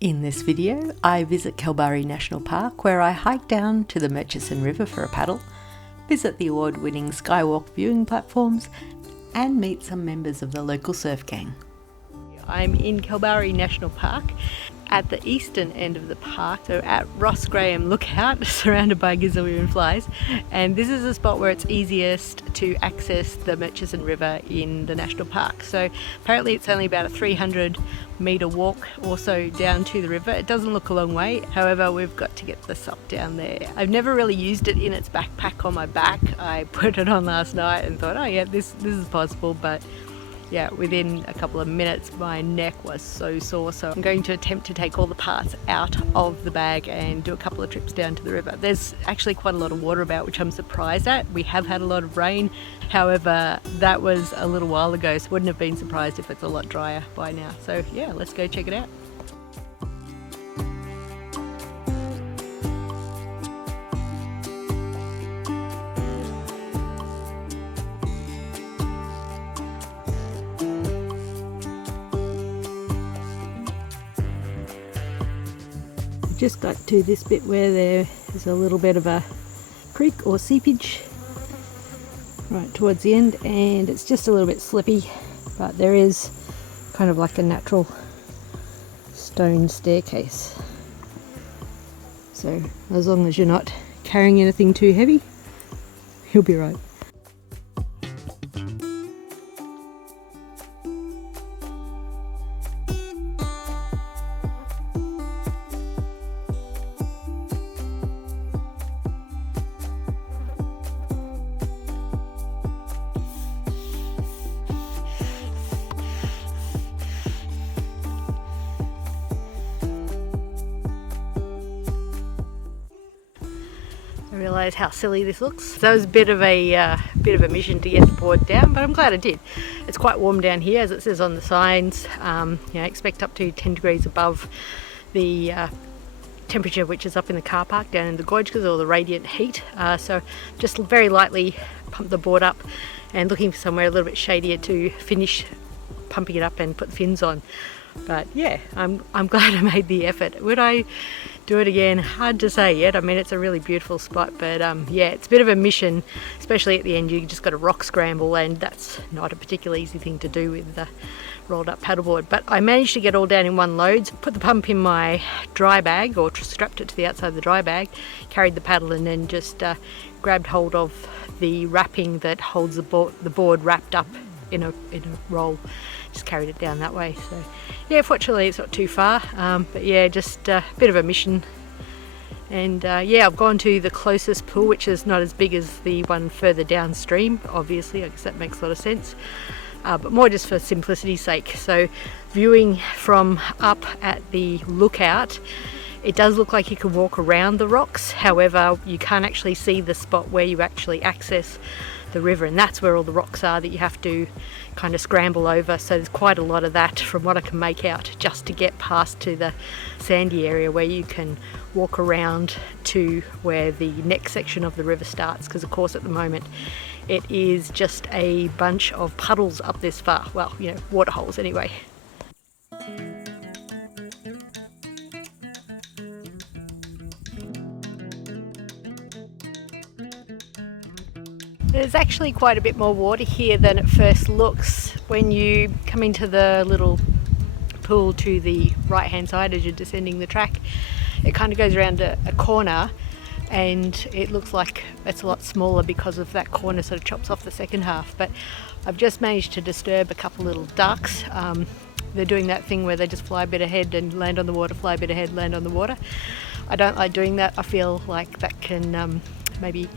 In this video, I visit Kalbarri National Park where I hike down to the Murchison River for a paddle, visit the award-winning Skywalk viewing platforms, and meet some members of the local surf gang. I'm in Kalbarri National Park at the eastern end of the park, so at Ross Graham Lookout, surrounded by gazillion flies, and this is a spot where it's easiest to access the Murchison River in the national park. So apparently it's only about a 300-metre walk or so down to the river. It doesn't look a long way, however we've got to get this up down there. I've never really used it in its backpack on my back. I put it on last night and thought, oh yeah, this is possible, but yeah, within a couple of minutes my neck was so sore, so I'm going to attempt to take all the parts out of the bag and do a couple of trips down to the river. There's actually quite a lot of water about, which I'm surprised at. We have had a lot of rain, however that was a little while ago, so wouldn't have been surprised if it's a lot drier by now. So yeah, let's go check it out. Just got to this bit where there is a little bit of a creek or seepage right towards the end, and it's just a little bit slippy, but there is kind of like a natural stone staircase, so as long as you're not carrying anything too heavy, you'll be right. I realise how silly this looks. So it was a bit of a mission to get the board down, but I'm glad I did. It's quite warm down here, as it says on the signs. Expect up to 10 degrees above the temperature which is up in the car park down in the gorge because of all the radiant heat. So just very lightly pump the board up and looking for somewhere a little bit shadier to finish pumping it up and put the fins on. But yeah, I'm glad I made the effort. Would I do it again? Hard to say yet. I mean, it's a really beautiful spot, but yeah, it's a bit of a mission, especially at the end. You just got a rock scramble, and that's not a particularly easy thing to do with the rolled up paddleboard. But I managed to get all down in one load, so put the pump in my dry bag, or strapped it to the outside of the dry bag, carried the paddle, and then just grabbed hold of the wrapping that holds the board wrapped up in a roll. Just carried it down that way. So yeah, fortunately it's not too far, but yeah, just a bit of a mission. And yeah, I've gone to the closest pool, which is not as big as the one further downstream, obviously. I guess that makes a lot of sense, but more just for simplicity's sake. So viewing from up at the lookout, it does look like you can walk around the rocks, however you can't actually see the spot where you actually access the river, and that's where all the rocks are that you have to kind of scramble over. So there's quite a lot of that from what I can make out, just to get past to the sandy area where you can walk around to where the next section of the river starts, because of course at the moment it is just a bunch of puddles up this far. Well, you know, water holes anyway. There's actually quite a bit more water here than it first looks. When you come into the little pool to the right hand side as you're descending the track, it kind of goes around a corner, and it looks like it's a lot smaller because of that corner sort of chops off the second half. But I've just managed to disturb a couple little ducks. They're doing that thing where they just fly a bit ahead and land on the water, fly a bit ahead, land on the water. I don't like doing that. I feel like that can maybe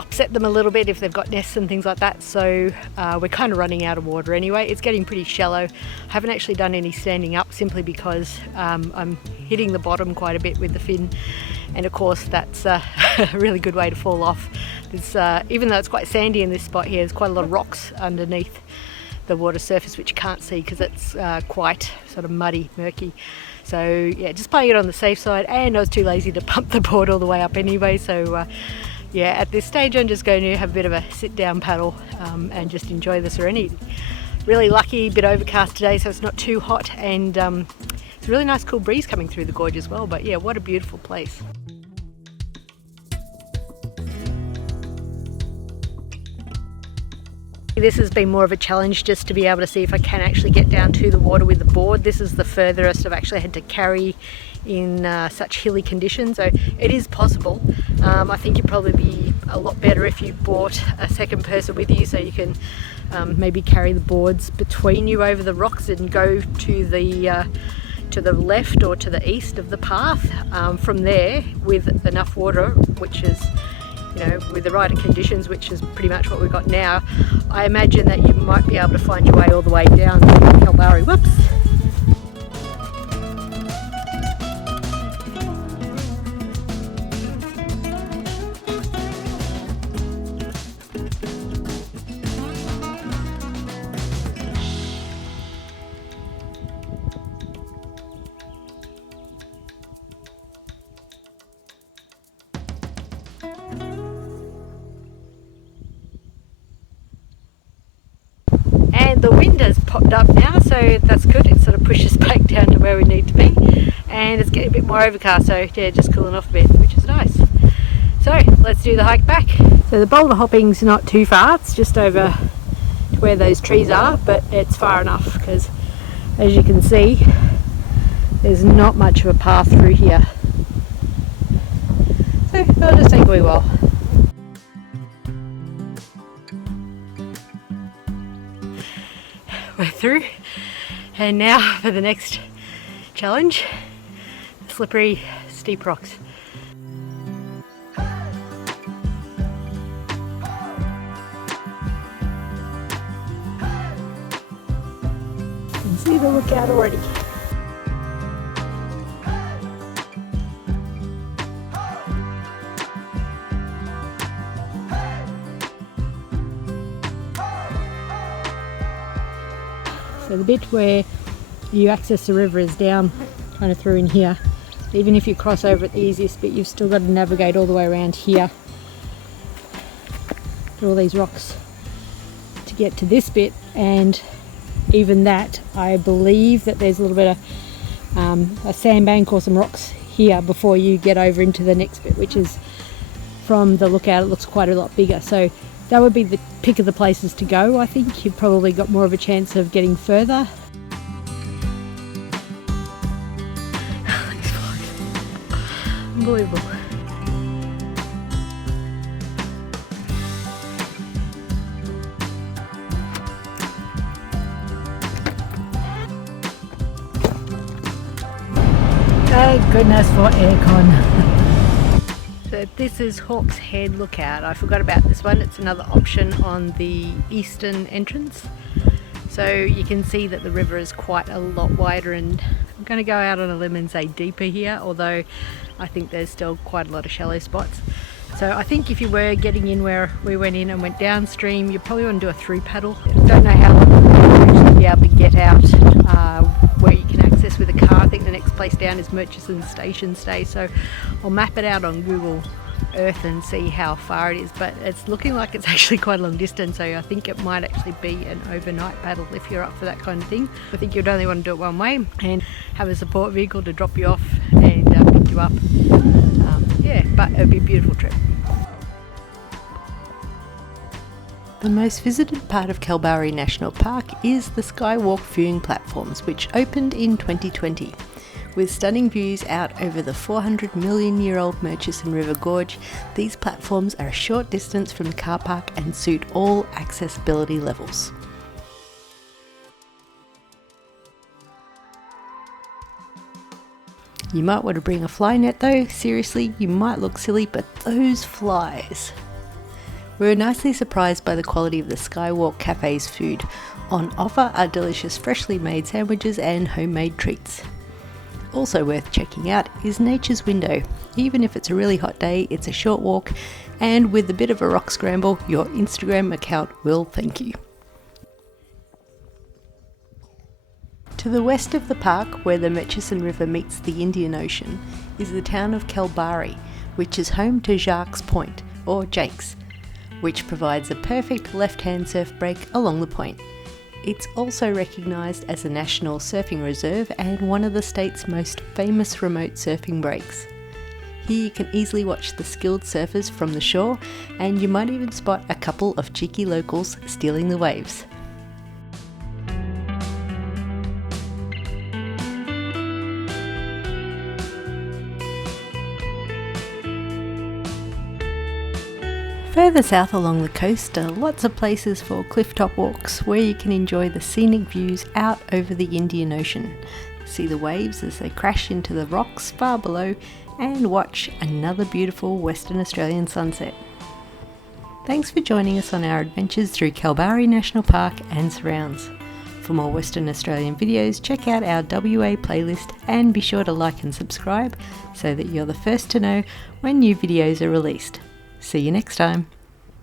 upset them a little bit if they've got nests and things like that. So we're kind of running out of water anyway. It's getting pretty shallow. I haven't actually done any standing up, simply because I'm hitting the bottom quite a bit with the fin, and of course that's a really good way to fall off. Even though it's quite sandy in this spot here, there's quite a lot of rocks underneath the water surface which you can't see because it's quite sort of muddy, murky. So yeah, just playing it on the safe side, and I was too lazy to pump the board all the way up anyway, so yeah, at this stage I'm just going to have a bit of a sit down paddle and just enjoy the serenity. Really lucky, a bit overcast today, so it's not too hot, and it's It's a really nice cool breeze coming through the gorge as well, but yeah, what a beautiful place. This has been more of a challenge just to be able to see if I can actually get down to the water with the board. This is the furthest I've actually had to carry in such hilly conditions, so it is possible. I think it'd probably be a lot better if you brought a second person with you, so you can maybe carry the boards between you over the rocks and go to the left or to the east of the path. From there, with enough water, which is, you know, with the right conditions, which is pretty much what we've got now, I imagine that you might be able to find your way all the way down to Kalbarri. Whoops! And the wind has popped up now, so that's good. It sort of pushes back down to where we need to be, and it's getting a bit more overcast, so yeah, just cooling off a bit, which is nice. So let's do the hike back. So the boulder hopping's not too far, it's just over to where those trees are, but it's far enough because, as you can see, there's not much of a path through here, so it'll just take a wee while. We're through, and now for the next challenge, slippery, steep rocks. You can see the lookout already. So the bit where you access the river is down kind of through in here. Even if you cross over at the easiest bit, you've still got to navigate all the way around here through all these rocks to get to this bit, and even that, I believe that there's a little bit of a sandbank or some rocks here before you get over into the next bit, which is, from the lookout, it looks quite a lot bigger. So that would be the pick of the places to go. I think you've probably got more of a chance of getting further. Unbelievable. Thank goodness for aircon. So this is Hawk's Head Lookout. I forgot about this one. It's another option on the eastern entrance. So you can see that the river is quite a lot wider, and I'm going to go out on a limb and say deeper here, although I think there's still quite a lot of shallow spots. So I think if you were getting in where we went in and went downstream, you probably want to do a through paddle. I don't know how long you'll actually be able to get out where you can access with a car. I think the next place down is Murchison Station Stay, so I'll map it out on Google Earth and see how far it is, but it's looking like it's actually quite a long distance, so I think it might actually be an overnight paddle if you're up for that kind of thing. I think you'd only want to do it one way and have a support vehicle to drop you off and pick you up. Yeah, but it would be a beautiful trip. The most visited part of Kalbarri National Park is the Skywalk viewing platforms, which opened in 2020. With stunning views out over the 400 million year old Murchison River Gorge, these platforms are a short distance from the car park and suit all accessibility levels. You might want to bring a fly net though. Seriously, you might look silly, but those flies. We were nicely surprised by the quality of the Skywalk Cafe's food. On offer are delicious freshly made sandwiches and homemade treats. Also worth checking out is Nature's Window. Even if it's a really hot day, it's a short walk, and with a bit of a rock scramble, your Instagram account will thank you. To the west of the park, where the Murchison River meets the Indian Ocean, is the town of Kalbarri, which is home to Jacques Point, or Jake's, which provides a perfect left-hand surf break along the point. It's also recognised as a national surfing reserve and one of the state's most famous remote surfing breaks. Here you can easily watch the skilled surfers from the shore, and you might even spot a couple of cheeky locals stealing the waves. Further south along the coast are lots of places for clifftop walks where you can enjoy the scenic views out over the Indian Ocean, see the waves as they crash into the rocks far below, and watch another beautiful Western Australian sunset. Thanks for joining us on our adventures through Kalbarri National Park and surrounds. For more Western Australian videos, check out our WA playlist and be sure to like and subscribe so that you're the first to know when new videos are released. See you next time.